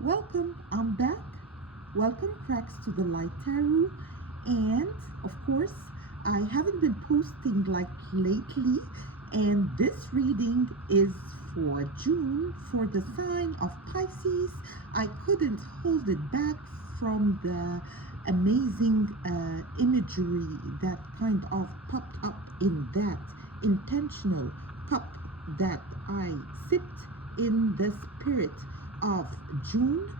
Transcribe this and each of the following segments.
Welcome, I'm back. Welcome, Cracks to the Light Tarot. And of course, I haven't been posting like lately, and this reading is for June for the sign of Pisces. I couldn't hold it back from the amazing imagery that kind of popped up in that intentional cup that I sipped in the spirit of June,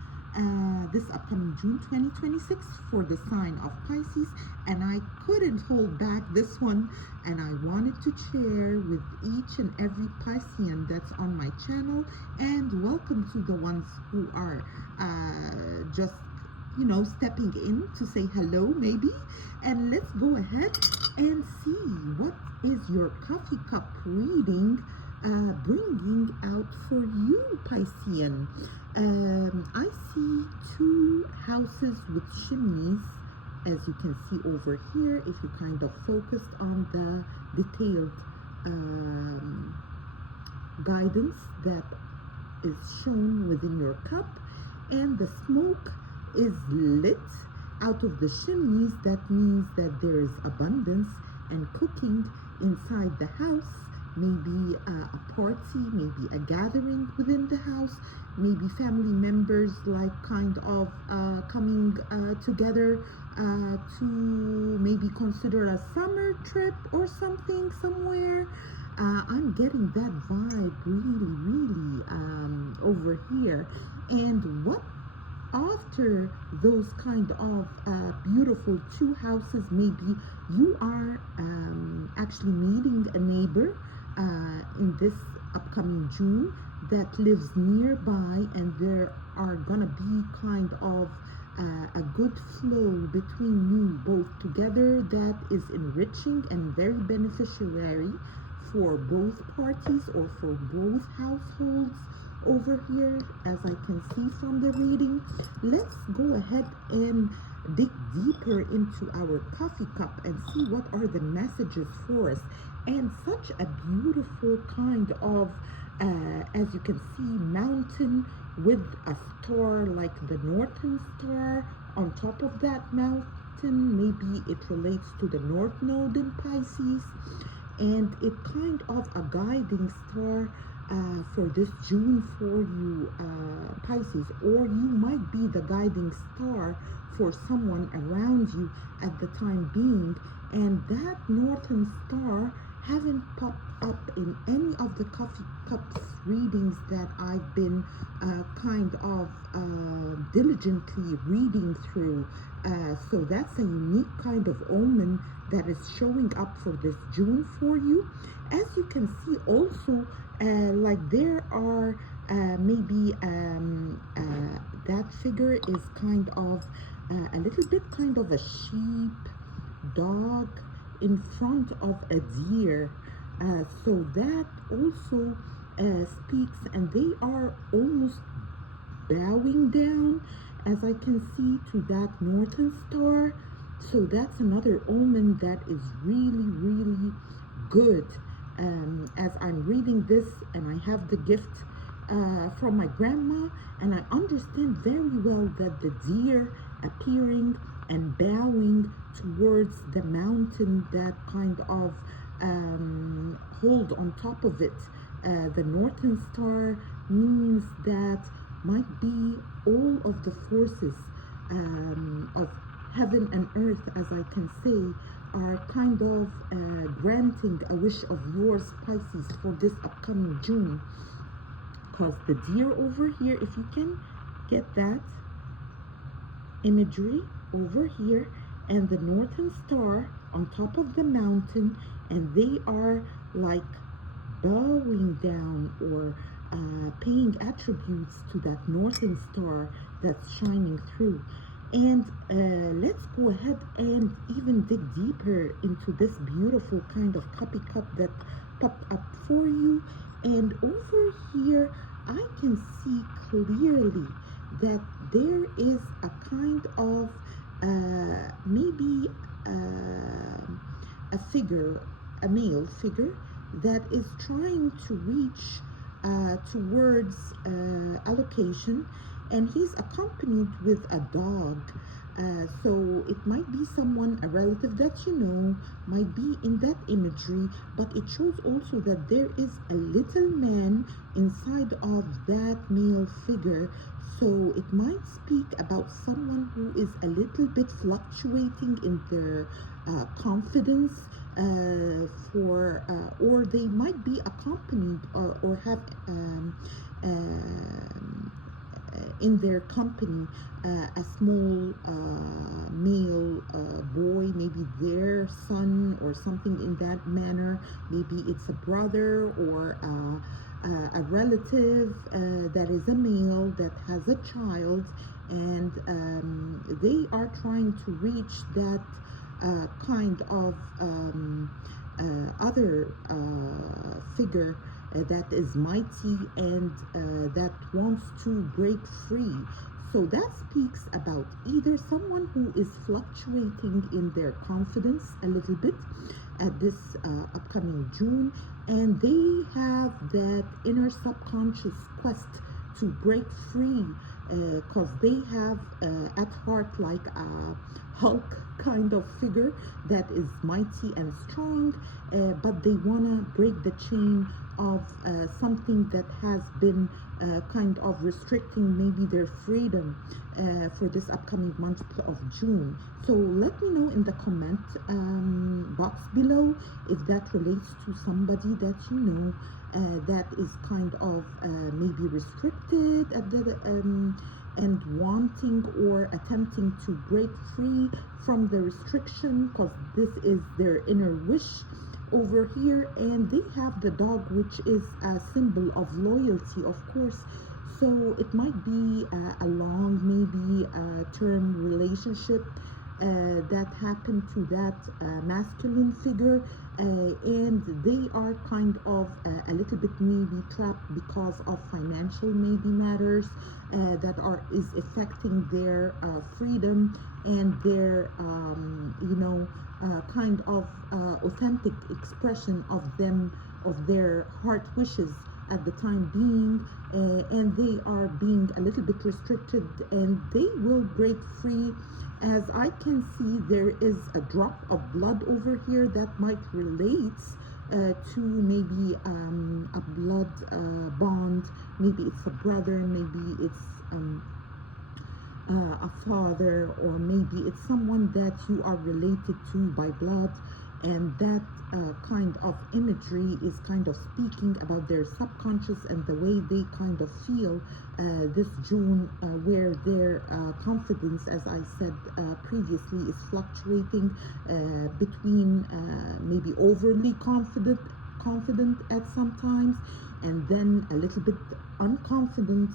this upcoming June 2026 for the sign of Pisces, and I couldn't hold back this one, and I wanted to share with each and every Piscean that's on my channel, and welcome to the ones who are just stepping in to say hello maybe. And let's go ahead and see what is your coffee cup reading bringing out for you, Piscean. I see two houses with chimneys, as you can see over here, if you kind of focused on the detailed guidance that is shown within your cup, and the smoke is lit out of the chimneys. That means that there is abundance and cooking inside the house. Maybe a party, maybe a gathering within the house, maybe family members like kind of coming together to maybe consider a summer trip or something somewhere. I'm getting that vibe really over here. And what after those kind of beautiful two houses, maybe you are actually meeting a neighbor in this upcoming June that lives nearby, and there are gonna be kind of a good flow between you both together that is enriching and very beneficiary for both parties or for both households over here, as I can see from the reading. Let's go ahead and dig deeper into our coffee cup and see what are the messages for us. And such a beautiful kind of as you can see, mountain with a star like the Northern Star on top of that mountain. Maybe it relates to the North Node in Pisces, and it kind of a guiding star for this June for you, Pisces, or you might be the guiding star for someone around you at the time being. And that Northern Star haven't popped up in any of the coffee cups readings that I've been kind of diligently reading through. So that's a unique kind of omen that is showing up for this June for you. As you can see also, like there are maybe that figure is kind of a little bit kind of a sheep, dog in front of a deer. So that also speaks, and they are almost bowing down, as I can see, to that Northern Star. So that's another omen that is really good. As I'm reading this, and I have the gift from my grandma, and I understand very well that the deer appearing and bowing towards the mountain that kind of hold on top of it. The Northern Star means that might be all of the forces of heaven and earth, as I can say, are kind of granting a wish of yours, Pisces, for this upcoming June. Because the deer over here, if you can get that imagery over here, and the Northern Star on top of the mountain, and they are like bowing down or paying attributes to that Northern Star that's shining through. And let's go ahead and even dig deeper into this beautiful kind of coffee cup that popped up for you. And over here, I can see clearly that there is a kind of maybe a figure, a male figure, that is trying to reach towards a location, and he's accompanied with a dog. So it might be someone, a relative that you know, might be in that imagery, but it shows also that there is a little man inside of that male figure. So it might speak about someone who is a little bit fluctuating in their confidence, or they might be accompanied or have in their company a small male boy, maybe their son or something in that manner. Maybe it's a brother or a relative that is a male that has a child, and they are trying to reach that kind of other figure that is mighty and that wants to break free. So that speaks about either someone who is fluctuating in their confidence a little bit at this upcoming June, and they have that inner subconscious quest to break free, because they have at heart like a Hulk kind of figure that is mighty and strong, but they want to break the chain of something that has been kind of restricting maybe their freedom for this upcoming month of June. So let me know in the comment box below if that relates to somebody that you know that is kind of maybe restricted at the and wanting or attempting to break free from the restriction, because this is their inner wish over here. And they have the dog, which is a symbol of loyalty, of course. So it might be a long, maybe term relationship that happened to that masculine figure, and they are kind of a little bit maybe trapped because of financial maybe matters that is affecting their freedom and their kind of authentic expression of them, of their heart wishes at the time being, and they are being a little bit restricted, and they will break free. As I can see, there is a drop of blood over here that might relate to maybe a blood bond. Maybe it's a brother, maybe it's a father, or maybe it's someone that you are related to by blood, and that kind of imagery is kind of speaking about their subconscious and the way they kind of feel this June, where their confidence, as I said previously, is fluctuating between maybe overly confident at some times, and then a little bit unconfident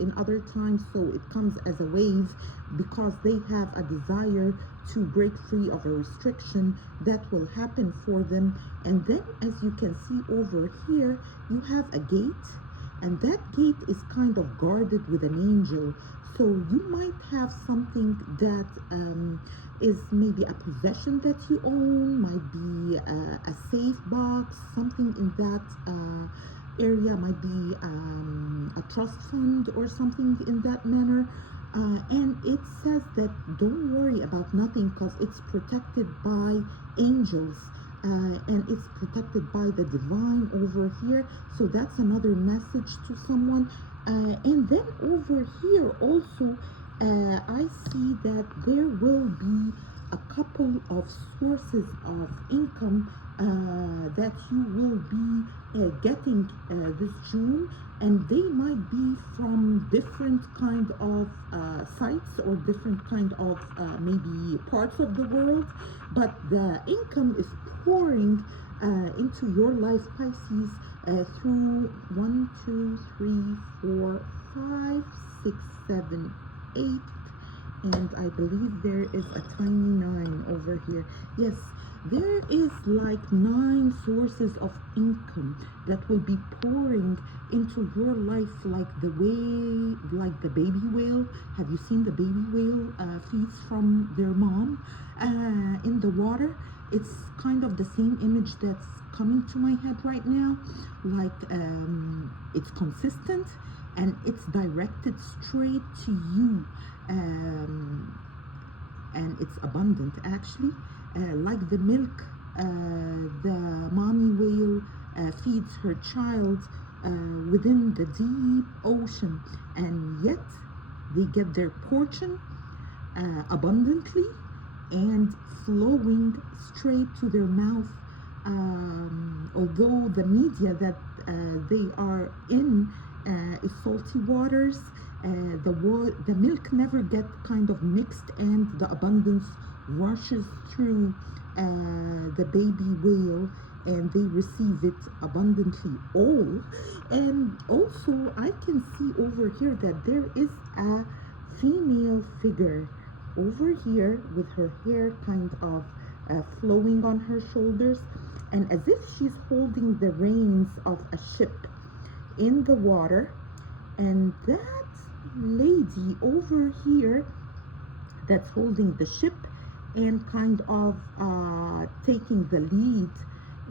in other times. So it comes as a wave because they have a desire to break free of a restriction that will happen for them. And then, as you can see over here, you have a gate, and that gate is kind of guarded with an angel. So you might have something that is maybe a possession that you own, might be a safe box, something in that area, might be a trust fund or something in that manner. And it says that don't worry about nothing because it's protected by angels, and it's protected by the divine over here. So that's another message to someone. And then over here also, I see that there will be a couple of sources of income that you will be getting this June, and they might be from different kind of sites or different kind of maybe parts of the world, but the income is pouring into your life, Pisces, through 1, 2, 3, 4, 5, 6, 7, 8, and I believe there is a tiny 9 over here. Yes, there is like 9 sources of income that will be pouring into your life, like the way, like the baby whale. Have you seen the baby whale feeds from their mom in the water? It's kind of the same image that's coming to my head right now. Like it's consistent, and it's directed straight to you. Um, and it's abundant actually, like the milk the mommy whale feeds her child within the deep ocean, and yet they get their portion abundantly and flowing straight to their mouth. Although the media that they are in is salty waters, the milk never get kind of mixed, and the abundance rushes through the baby whale, and they receive it abundantly all. And also I can see over here that there is a female figure over here with her hair kind of flowing on her shoulders, and as if she's holding the reins of a ship in the water. And that lady over here that's holding the ship and kind of taking the lead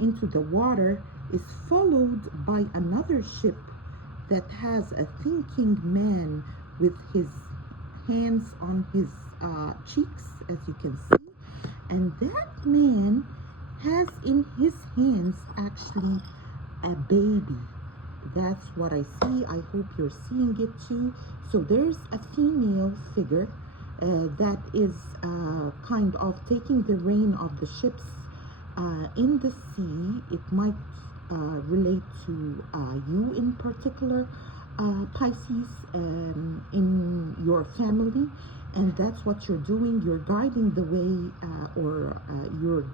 into the water is followed by another ship that has a thinking man with his hands on his cheeks, as you can see. And that man has in his hands actually a baby. That's what I see. I hope you're seeing it too. So there's a female figure that is kind of taking the reign of the ships in the sea. It might relate to you in particular, Pisces, in your family, and that's what you're doing. You're guiding the way, or you're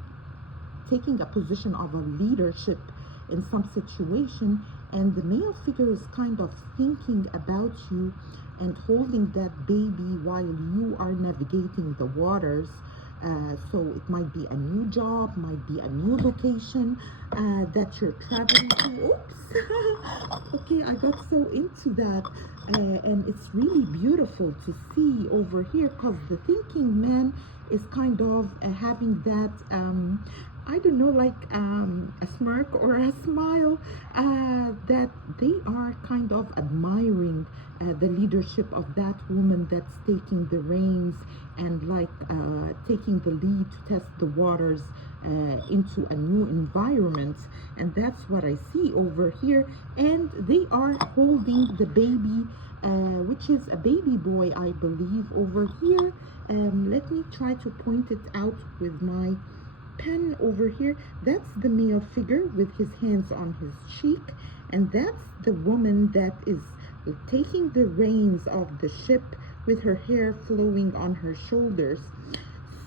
taking a position of a leadership in some situation, and the male figure is kind of thinking about you and holding that baby while you are navigating the waters. So it might be a new job, might be a new location that you're traveling to. Oops. Okay, I got so into that, and it's really beautiful to see over here, because the thinking man is kind of having that I don't know, like a smirk or a smile, that they are kind of admiring the leadership of that woman that's taking the reins and like taking the lead to test the waters into a new environment. And that's what I see over here. And they are holding the baby, which is a baby boy, I believe, over here. Let me try to point it out with my pen over here. That's the male figure with his hands on his cheek, and that's the woman that is taking the reins of the ship with her hair flowing on her shoulders.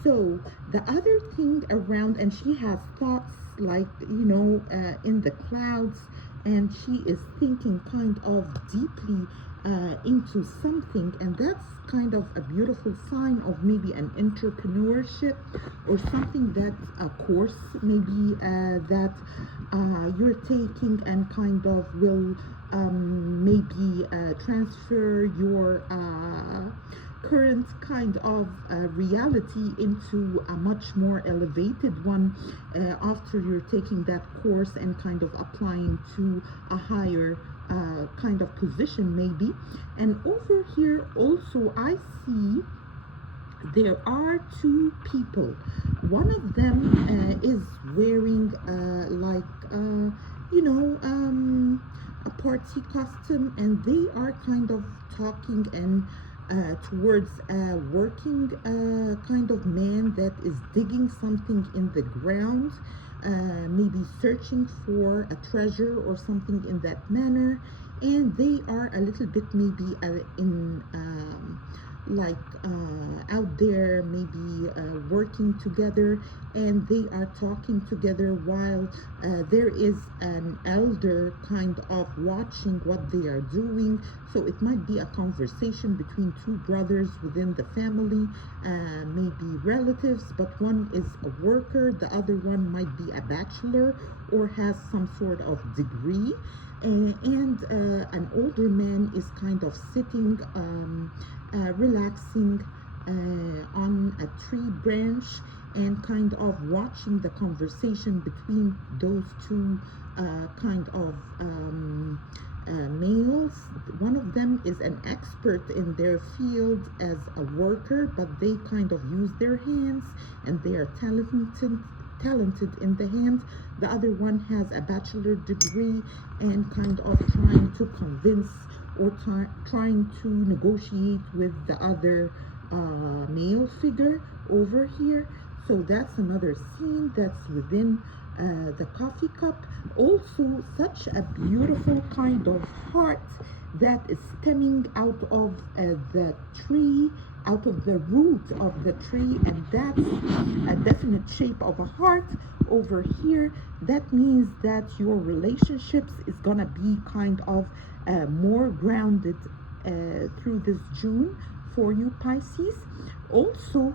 So the other thing around, and she has thoughts like, in the clouds, and she is thinking kind of deeply into something, and that's kind of a beautiful sign of maybe an entrepreneurship or something, that a course maybe that you're taking and kind of will maybe transfer your current kind of reality into a much more elevated one after you're taking that course and kind of applying to a higher kind of position maybe. And over here also I see there are two people. One of them is wearing a party costume, and they are kind of talking and towards a working kind of man that is digging something in the ground, maybe searching for a treasure or something in that manner. And they are a little bit maybe in out there, maybe working together, and they are talking together while there is an elder kind of watching what they are doing. So it might be a conversation between two brothers within the family, maybe relatives, but one is a worker, the other one might be a bachelor or has some sort of degree. And an older man is kind of sitting, relaxing on a tree branch and kind of watching the conversation between those two kind of males. One of them is an expert in their field as a worker, but they kind of use their hands and they are talented in the hand. The other one has a bachelor degree and kind of trying to convince or trying to negotiate with the other male figure over here. So that's another scene that's within the coffee cup. Also, such a beautiful kind of heart that is stemming out of the tree, out of the root of the tree, and that's a definite shape of a heart over here. That means that your relationships is gonna be kind of more grounded through this June for you Pisces. Also,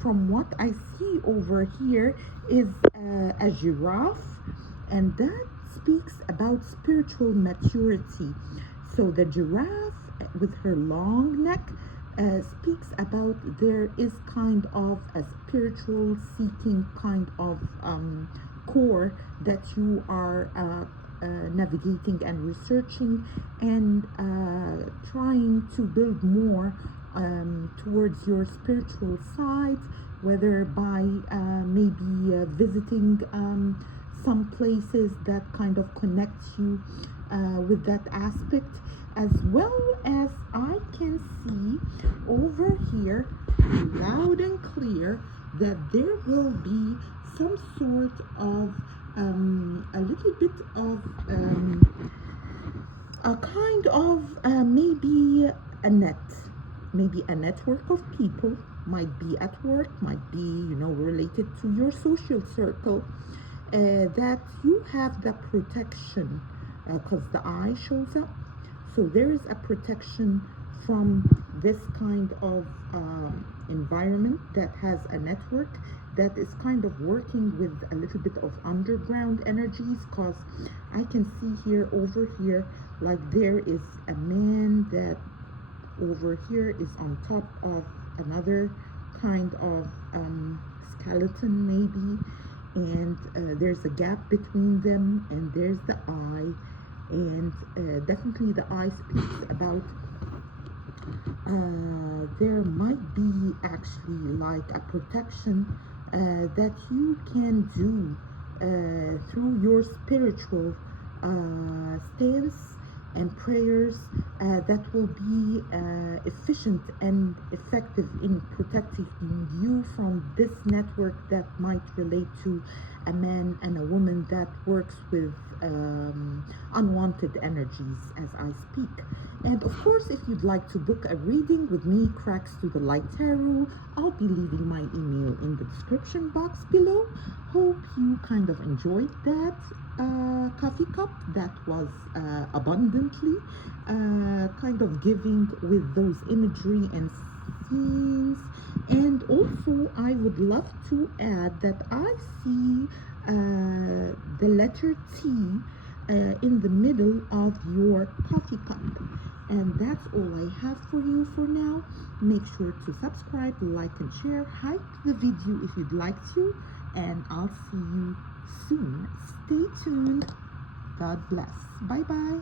from what I see over here is a giraffe, and that speaks about spiritual maturity. So the giraffe with her long neck speaks about there is kind of a spiritual seeking kind of core that you are navigating and researching and trying to build more towards your spiritual side, whether by maybe visiting some places that kind of connect you with that aspect, as well as I can see over here loud and clear that there will be some sort of a little bit of a kind of maybe a net, maybe a network of people, might be at work, might be, you know, related to your social circle, that you have the protection, because the eye shows up. So there is a protection from this kind of environment that has a network that is kind of working with a little bit of underground energies, because I can see here over here like there is a man that over here is on top of another kind of skeleton maybe, and there's a gap between them, and there's the eye, and definitely the eye speaks about there might be actually like a protection that you can do through your spiritual stance and prayers that will be efficient and effective in protecting you from this network that might relate to a man and a woman that works with unwanted energies as I speak. And of course, if you'd like to book a reading with me, Cracks to the Light Tarot, I'll be leaving my email in the description box below. Hope you kind of enjoyed that coffee cup that was abundantly kind of giving with those imagery and scenes. And also I would love to add that I see the letter T in the middle of your coffee cup. And that's all I have for you for now. Make sure to subscribe, like and share, hype the video if you'd like to, and I'll see you soon. Stay tuned. God bless. Bye bye.